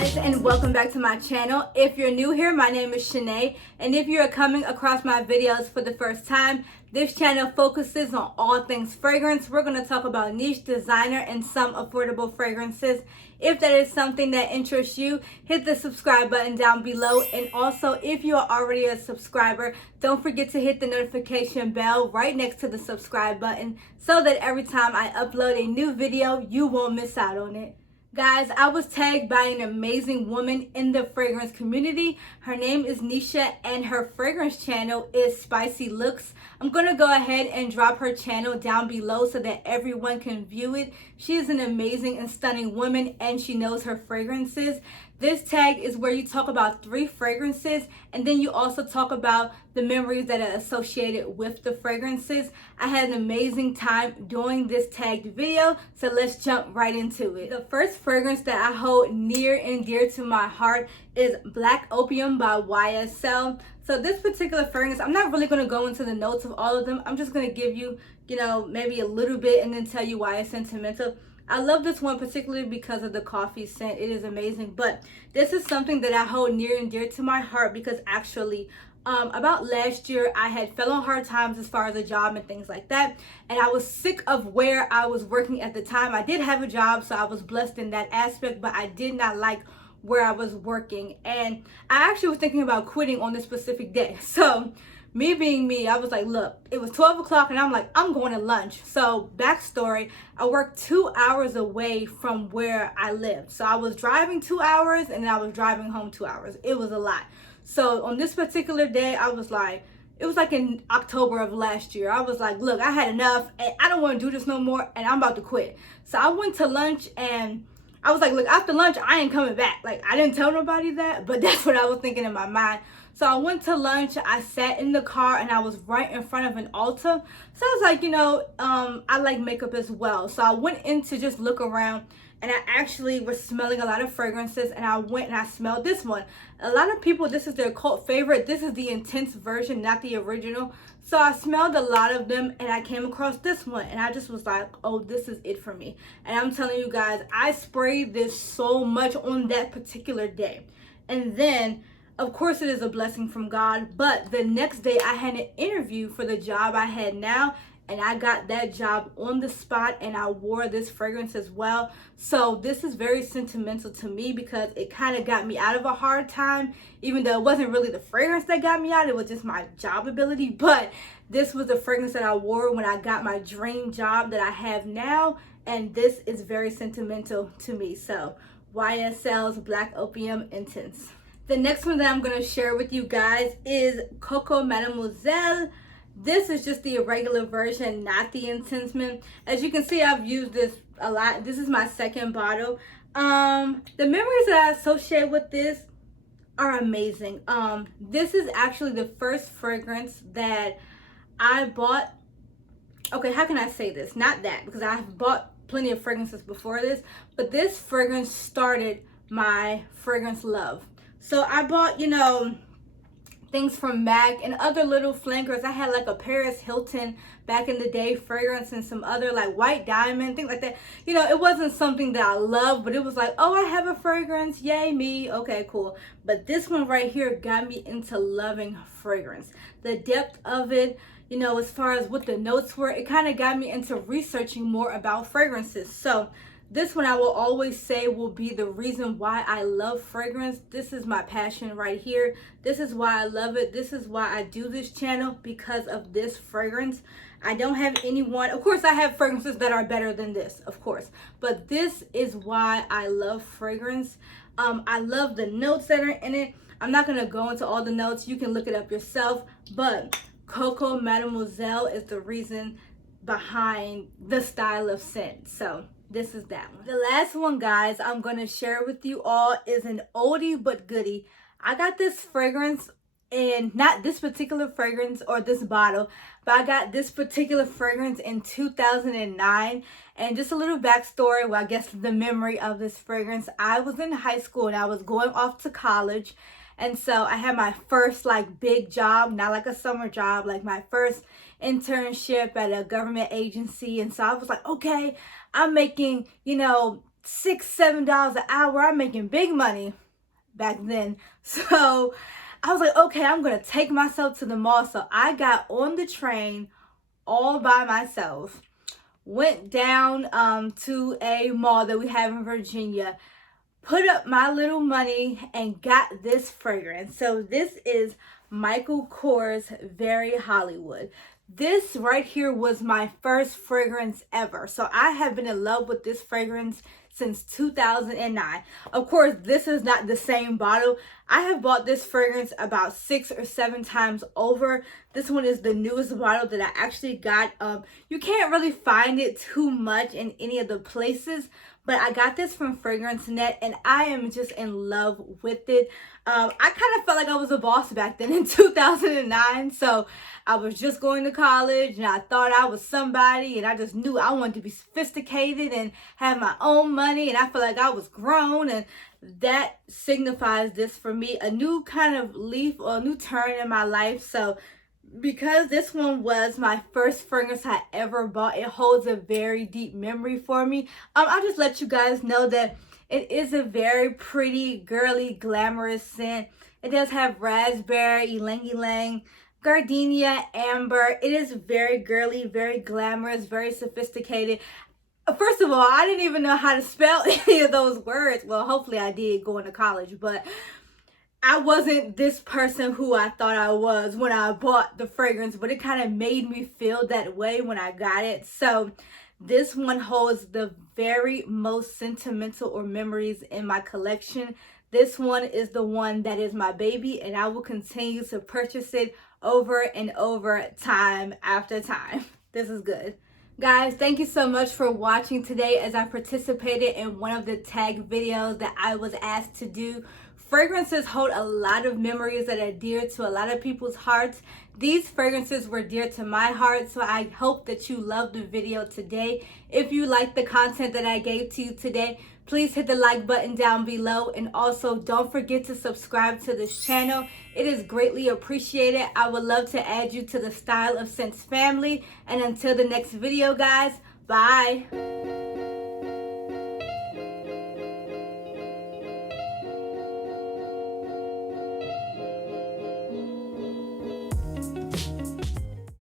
guys, and welcome back to my channel. If you're new here, my name is Shanee, and if you're coming across my videos for the first time, this channel focuses on all things fragrance. We're going to talk about niche, designer, and some affordable fragrances. If that is something that interests you, hit the subscribe button down below. And also, if you are already a subscriber, don't forget to hit the notification bell right next to the subscribe button so that every time I upload a new video, you won't miss out on it. Guys, I was tagged by an amazing woman in the fragrance community. Her name is Nisha and her fragrance channel is Spicy Looks. I'm going to go ahead and drop her channel down below so that everyone can view it. She is an amazing and stunning woman and she knows her fragrances. This tag is where you talk about 3 fragrances and then you also talk about the memories that are associated with the fragrances. I had an amazing time doing this tagged video, so let's jump right into it. The first fragrance that I hold near and dear to my heart is Black Opium by YSL. So this particular fragrance, I'm not really going to go into the notes of all of them. I'm just going to give you, maybe a little bit and then tell you why it's sentimental. I love this one particularly because of the coffee scent. It is amazing. But this is something that I hold near and dear to my heart because actually about last year I had fell on hard times as far as a job and things like that. And I was sick of where I was working at the time. I did have a job, so I was blessed in that aspect, but I did not like where I was working. And I actually was thinking about quitting on this specific day. So me being me, I was like, look, it was 12 o'clock and I'm like, I'm going to lunch. So backstory, I worked 2 hours away from where I lived. So I was driving 2 hours and then I was driving home 2 hours. It was a lot. So on this particular day, I was like, it was like in October of last year. I was like, look, I had enough and I don't want to do this no more and I'm about to quit. So I went to lunch and I was like, look, after lunch, I ain't coming back. Like, I didn't tell nobody that, but that's what I was thinking in my mind. So I went to lunch, I sat in the car and I was right in front of an altar. So I was like, I like makeup as well. So I went in to just look around and I actually was smelling a lot of fragrances and I went and I smelled this one. A lot of people, this is their cult favorite. This is the intense version, not the original. So I smelled a lot of them and I came across this one and I just was like, oh, this is it for me. And I'm telling you guys, I sprayed this so much on that particular day. And then, of course, it is a blessing from God. But the next day I had an interview for the job I had now. And I got that job on the spot and I wore this fragrance as well. So this is very sentimental to me because it kind of got me out of a hard time, even though it wasn't really the fragrance that got me out, it was just my job ability. But this was the fragrance that I wore when I got my dream job that I have now. And this is very sentimental to me. So YSL's Black Opium Intense. The next one that I'm going to share with you guys is Coco Mademoiselle. This is just the irregular version, not the intense one. As you can see, I've used this a lot. This is my second bottle. The memories that I associate with this are amazing. This is actually the first fragrance that I bought. Okay, how can I say this? Not that, because I've bought plenty of fragrances before this, but this fragrance started my fragrance love. So I bought, things from MAC and other little flankers. I had like a Paris Hilton back in the day fragrance and some other like white diamond, things like that. It wasn't something that I loved, but it was like, oh, I have a fragrance. Yay, me. Okay, cool. But this one right here got me into loving fragrance. The depth of it, as far as what the notes were, it kind of got me into researching more about fragrances. So this one I will always say will be the reason why I love fragrance. This is my passion right here. This is why I love it. This is why I do this channel, because of this fragrance. I don't have anyone, of course I have fragrances that are better than this, of course, but this is why I love fragrance. I love the notes that are in it. I'm not going to go into all the notes. You can look it up yourself, but Coco Mademoiselle is the reason behind the style of scent. So this is that one. The last one, guys, I'm going to share with you all is an oldie but goodie. I got this fragrance, and not this particular fragrance or this bottle, but I got this particular fragrance in 2009. And just a little backstory, well, I guess the memory of this fragrance. I was in high school and I was going off to college. And so I had my first like big job, not like a summer job, like my first internship at a government agency. And so I was like, okay, I'm making, $6-7 an hour. I'm making big money back then. So I was like, okay, I'm gonna take myself to the mall. So I got on the train all by myself, went down to a mall that we have in Virginia, put up my little money and got this fragrance. So this is Michael Kors Very Hollywood. This right here was my first fragrance ever. So I have been in love with this fragrance since 2009. Of course, this is not the same bottle. I have bought this fragrance about 6 or 7 times over. This one is the newest bottle that I actually got. You can't really find it too much in any of the places, but I got this from Fragrance Net and I am just in love with it. I kind of felt like I was a boss back then in 2009. So I was just going to college and I thought I was somebody, and I just knew I wanted to be sophisticated and have my own money, and I felt like I was grown, and that signifies this for me, a new kind of leaf or a new turn in my life. So because this one was my first fragrance I ever bought, it holds a very deep memory for me. I'll just let you guys know that it is a very pretty, girly, glamorous scent. It does have raspberry, ylang ylang, gardenia, amber. It is very girly, very glamorous, very sophisticated. First of all, I didn't even know how to spell any of those words. Well, hopefully I did going to college, but I wasn't this person who I thought I was when I bought the fragrance, but it kind of made me feel that way when I got it. So this one holds the very most sentimental or memories in my collection. This one is the one that is my baby, and I will continue to purchase it over and over, time after time. This is good. Guys, thank you so much for watching today as I participated in one of the tag videos that I was asked to do. Fragrances hold a lot of memories that are dear to a lot of people's hearts. These fragrances were dear to my heart, so I hope that you loved the video today. If you liked the content that I gave to you today, please hit the like button down below, and also don't forget to subscribe to this channel. It is greatly appreciated. I would love to add you to the Style of Scents family. And until the next video, guys, bye.